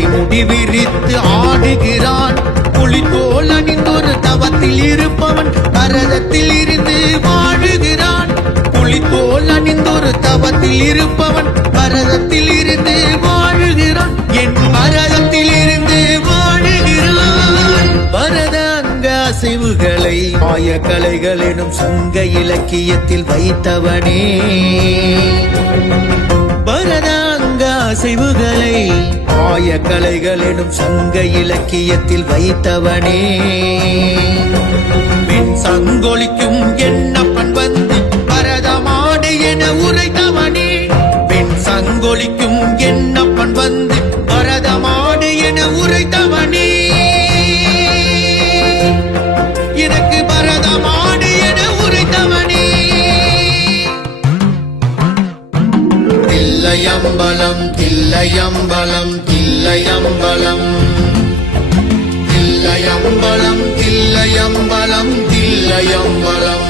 வெள்ளை முடி விரித்து ஆடுகிறான். புலித்தோல் அணிந்தொரு தவத்தில் இருப்பவன் பரதத்தில் இருந்து வாழுகிறான். புலித்தோல் அணிந்தொரு தவத்தில் இருப்பவன் பரதத்தில் இருந்து வாழுகிறான். என் பரதத்தில் இருந்து வாழுகிறான். பரதாங்க அசைவுகளை மாய கலைகள் எனும் சங்க இலக்கியத்தில் வைத்தவனே. பரதாங்க அசைவுகளை மாய கலைகள் எனும் சங்க இலக்கியத்தில் வைத்தவனே. பின் சங்கொலிக்கும் என்னப்பன் வந்து பரதமாடு என உரைத்தவனே. பின் சங்கொலிக்கும் என்னப்பன் வந்து பரதமாடு என உரைத்தவனே. எனக்கு பரதமாடு என உரைத்தவனே. தில்லையம்பலம் தில்லையம்பலம் தில்லையம்பலம் தில்லையம்பலம் தில்லையம்பலம் தில்லையம்பலம்